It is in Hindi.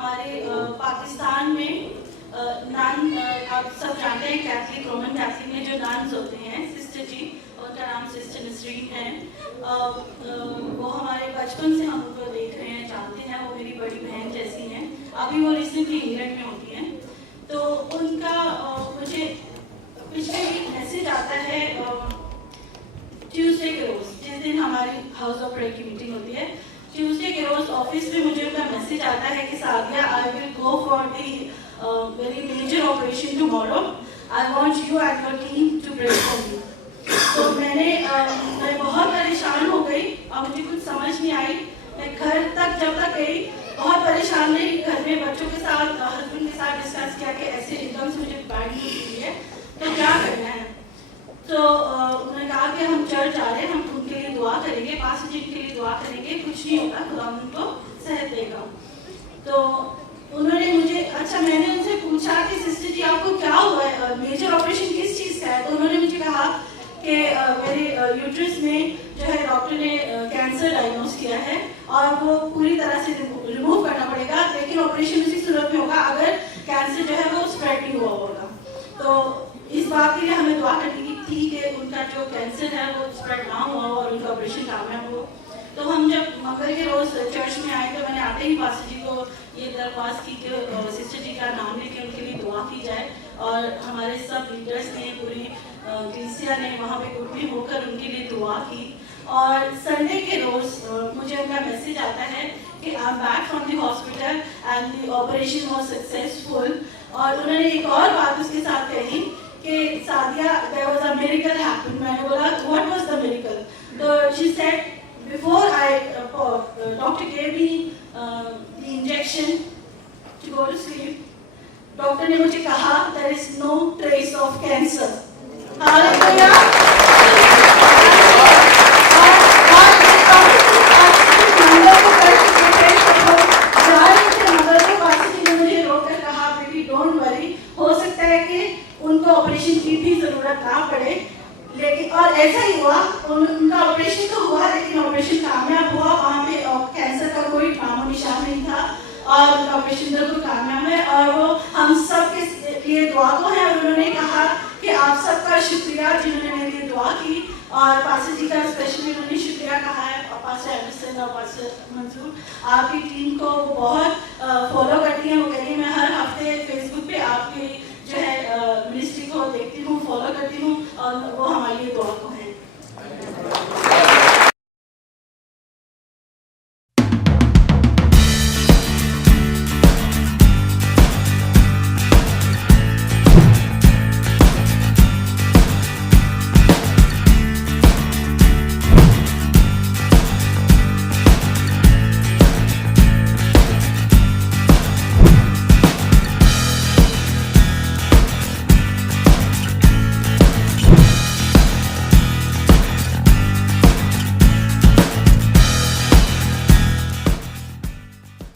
हमारे पाकिस्तान में नान आप सब जानते हैं कैथलिक रोमन कैथलिक में जो नान्स होते हैं सिस्टर जी, उनका नाम सिस्टर नसरीन है। वो हमारे बचपन से हम उनको देख रहे हैं, जानते हैं, वो मेरी बड़ी बहन जैसी हैं। अभी वो रिसेंटली इंग्लैंड में होती हैं। तो उनका मुझे पिछले वीक मैसेज आता है ट्यूसडे के रोज, जिस दिन हमारी हाउस ऑफ प्रेयर की मीटिंग होती है, ट्यूसडे के रोज ऑफिस में मुझे उनका मैसेज आता है कि Sadia, I will go for the very major operation tomorrow, I want you and your team to pray for me. तो मैं बहुत परेशान हो गई और मुझे कुछ समझ नहीं आई। मैं घर तक जब तक गई बहुत परेशान रही, घर में बच्चों के साथ हस्बैंड के साथ डिस्कस किया कि ऐसे एकदम से मुझे बैड न्यूज़ मिली है, तो क्या करना है। तो उन्होंने कहा कि हम चर्च जा रहे हैं, हम उनके लिए दुआ करेंगे, पास्टर जी के लिए दुआ करेंगे, कुछ नहीं होगा, खुदा उनको सेहत देगा। तो उन्होंने मुझे मैंने उनसे पूछा कि सिस्टर जी आपको क्या हुआ है, मेजर ऑपरेशन किस चीज़ का है। तो उन्होंने मुझे कहा कि मेरे यूट्रस में जो है डॉक्टर ने कैंसर डायग्नोस किया है और वो पूरी तरह से रिमूव करना पड़ेगा, लेकिन ऑपरेशन उसी सूरत में होगा अगर कैंसर जो है वो स्प्रेड नहीं हुआ होगा। तो इस बात के लिए हमें दुआ करनी थी कि उनका जो कैंसर है वो स्प्रेड ना हुआ और उनका ऑपरेशन कामयाब हो। तो हम जब मंगल के रोज चर्च में आए तो मैंने आते ही पास्टर जी को ये दरख्वास्त की कि सिस्टर जी का नाम लेके उनके लिए दुआ की जाए, और हमारे सब लीडर्स ने, पूरी कलीसिया ने वहाँ पे इकट्ठे होकर उनके लिए दुआ की। और संडे के रोज मुझे उनका मैसेज आता है कि I am back from the hospital and the operation was successful. और उन्होंने एक और बात उसके साथ कही कि Sadia, there was a miracle happened. मैंने बोला व्हाट वाज द मिरेकल। तो she said before doctor gave me the injection to go to sleep, doctor ने मुझे कहा there is no trace of cancer. Hallelujah. Operation की भी जरूरत ना पड़े, लेकिन और ऐसा ही हुआ, उनका ऑपरेशन तो हुआ लेकिन ऑपरेशन कामयाब हुआ। वहाँ पे कैंसर का कोई नामो निशान नहीं था और उनका ऑपरेशन बिल्कुल कामयाब है। और वो हम सब के लिए दुआ को है। उन्होंने कहा कि आप सबका शुक्रिया जिन्होंने मेरे लिए दुआ की, और पास्टर जी का स्पेशली उन्होंने शुक्रिया कहा है, पास्टर एंडरसन और पास्टर मंजूर, आपकी टीम को वो बहुत फॉलो करती हैं। वो कहिए मैं हर हफ्ते फेसबुक पे आपकी जो है मिनिस्ट्री को देखती हूँ, फॉलो करती हूँ, और वो हमारे लिए दुआ को है।